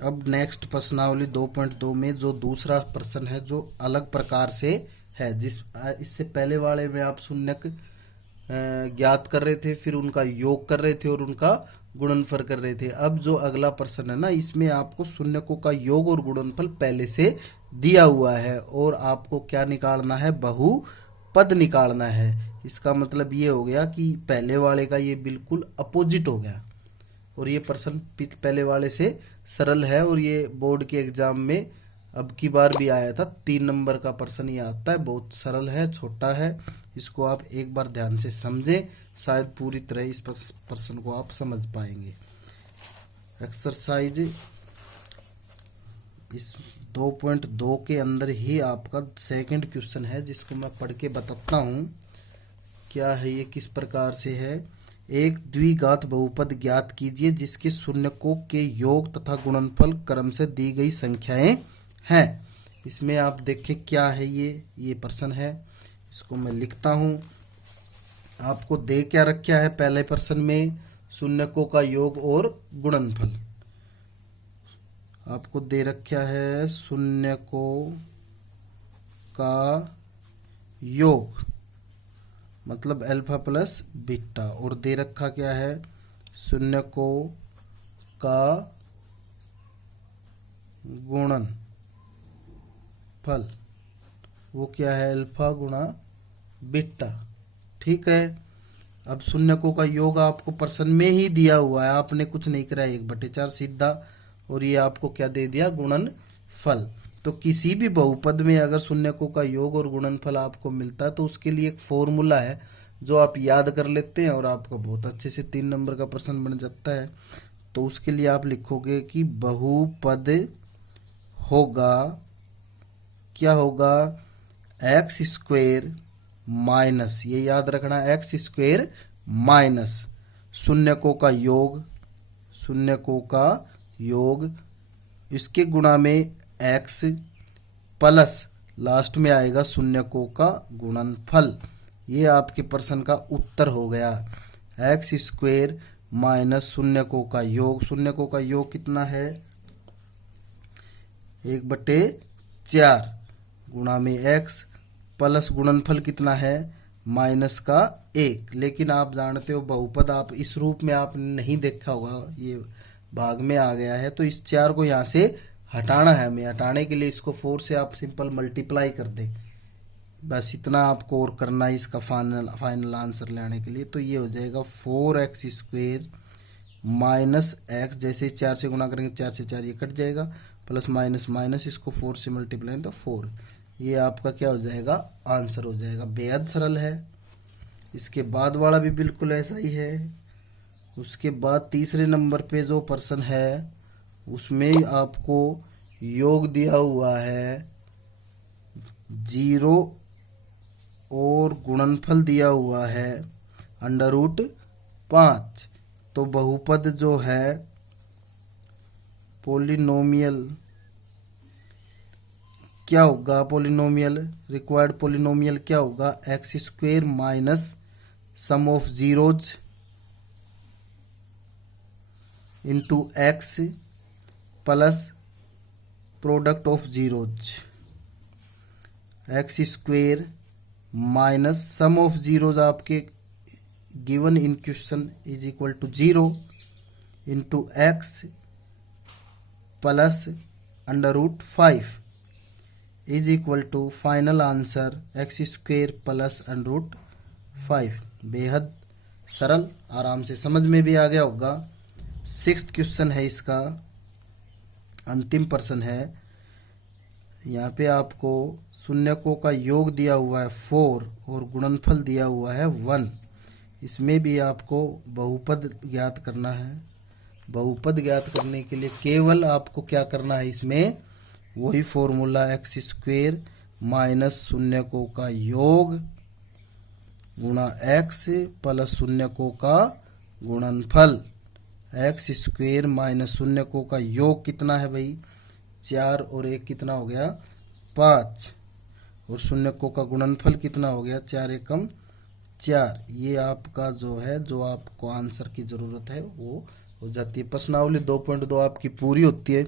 अब नेक्स्ट प्रश्नावली 2.2 में जो दूसरा प्रश्न है जो अलग प्रकार से है, इससे पहले वाले में आप शून्यक ज्ञात कर रहे थे, फिर उनका योग कर रहे थे और उनका गुणनफल कर रहे थे। अब जो अगला प्रश्न है ना, इसमें आपको शून्यकों का योग और गुणनफल पहले से दिया हुआ है और आपको क्या निकालना है, बहुपद निकालना है। इसका मतलब ये हो गया कि पहले वाले का ये बिल्कुल अपोजिट हो गया और ये प्रश्न पहले वाले से सरल है और ये बोर्ड के एग्जाम में अब की बार भी आया था। 3 नंबर का प्रश्न ये आता है, बहुत सरल है, छोटा है। इसको आप एक बार ध्यान से समझें, शायद पूरी तरह इस प्रश्न को आप समझ पाएंगे। एक्सरसाइज इस 2.2 के अंदर ही आपका सेकंड क्वेश्चन है, जिसको मैं पढ़ के बताता हूँ क्या है ये, किस प्रकार से है। एक द्विघात बहुपद ज्ञात कीजिए जिसके शून्यकों के योग तथा गुणनफल क्रम से दी गई संख्याएं हैं। इसमें आप देखें क्या है, ये प्रश्न है। इसको मैं लिखता हूँ। आपको दे क्या रखा है पहले प्रश्न में, शून्यकों का योग और गुणनफल। आपको दे रखा है शून्यकों का योग मतलब अल्फा प्लस बीटा, और दे रखा क्या है, शून्यकों का गुणनफल, वो क्या है, अल्फा गुणा बीटा। ठीक है। अब शून्यकों का योग आपको प्रश्न में ही दिया हुआ है, आपने कुछ नहीं करा, 1/4 सीधा, और ये आपको क्या दे दिया, गुणनफल। तो किसी भी बहुपद में अगर शून्यकों का योग और गुणनफल आपको मिलता है तो उसके लिए एक फॉर्मूला है जो आप याद कर लेते हैं और आपका बहुत अच्छे से 3 नंबर का प्रश्न बन जाता है। तो उसके लिए आप लिखोगे कि बहुपद होगा, क्या होगा, एक्स स्क्वेयर माइनस, ये याद रखना, एक्स स्क्वेयर माइनस शून्यकों का योग, शून्यकों का योग, इसके गुणा में एक्स प्लस लास्ट में आएगा शून्यकों का गुणनफल। ये आपके प्रश्न का उत्तर हो गया। एक्स स्क्वेयर माइनस शून्यकों का योग, शून्यकों का योग कितना है, 1/4 गुणा में एक्स प्लस गुणनफल कितना है, माइनस का 1। लेकिन आप जानते हो बहुपद आप इस रूप में आपने नहीं देखा होगा, ये भाग में आ गया है, तो इस 4 को यहाँ से हटाना है हमें। हटाने के लिए इसको 4 से आप सिंपल मल्टीप्लाई कर दें, बस इतना आपको और करना है इसका फाइनल आंसर लाने के लिए। तो ये हो जाएगा 4x स्क्वेयर माइनस एक्स, जैसे 4 से गुणा करेंगे 4 से 4 ये कट जाएगा, प्लस माइनस माइनस, इसको 4 से मल्टीप्लाई तो 4, ये आपका क्या हो जाएगा, आंसर हो जाएगा। बेहद सरल है। इसके बाद वाला भी बिल्कुल ऐसा ही है। उसके बाद तीसरे नंबर पे जो प्रश्न है उसमें आपको योग दिया हुआ है 0 और गुणनफल दिया हुआ है √5। तो बहुपद जो है पोलिनोमियल क्या होगा, पोलिनोमियल रिक्वायर्ड पोलिनोमियल क्या होगा, x square minus sum of zeros into x plus product of zeros. X square minus sum of zeros आपके given in question is equal to 0 into x plus √5 is equal to final answer x square plus √5। बेहद सरल, आराम से समझ में भी आ गया होगा। 6th क्वेश्चन है, इसका अंतिम प्रश्न है। यहाँ पे आपको शून्यकों का योग दिया हुआ है 4 और गुणनफल दिया हुआ है 1। इसमें भी आपको बहुपद ज्ञात करना है। बहुपद ज्ञात करने के लिए केवल आपको क्या करना है, इसमें वही फॉर्मूला एक्स स्क्वेयर माइनस शून्यकों का योग गुणा एक्स प्लस शून्यकों का गुणनफल। एक्स स्क्वेयर माइनस शून्यकों का योग कितना है भाई, 4 और 1 कितना हो गया, 5, और शून्यकों का गुणनफल कितना हो गया, 4 एकम 4। ये आपका जो है, जो आपको आंसर की ज़रूरत है वो हो जाती है। प्रश्नावली 2.2 आपकी पूरी होती है।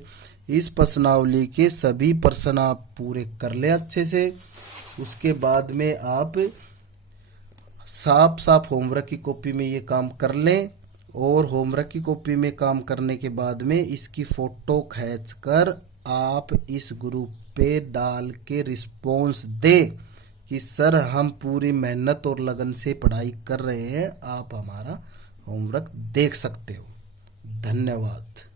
इस प्रश्नावली के सभी प्रश्न आप पूरे कर ले अच्छे से। उसके बाद में आप साफ साफ होमवर्क की कॉपी में ये काम कर लें, और होमवर्क की कॉपी में काम करने के बाद में इसकी फोटो खींचकर आप इस ग्रुप पे डाल के रिस्पॉन्स दे कि सर हम पूरी मेहनत और लगन से पढ़ाई कर रहे हैं, आप हमारा होमवर्क देख सकते हो। धन्यवाद।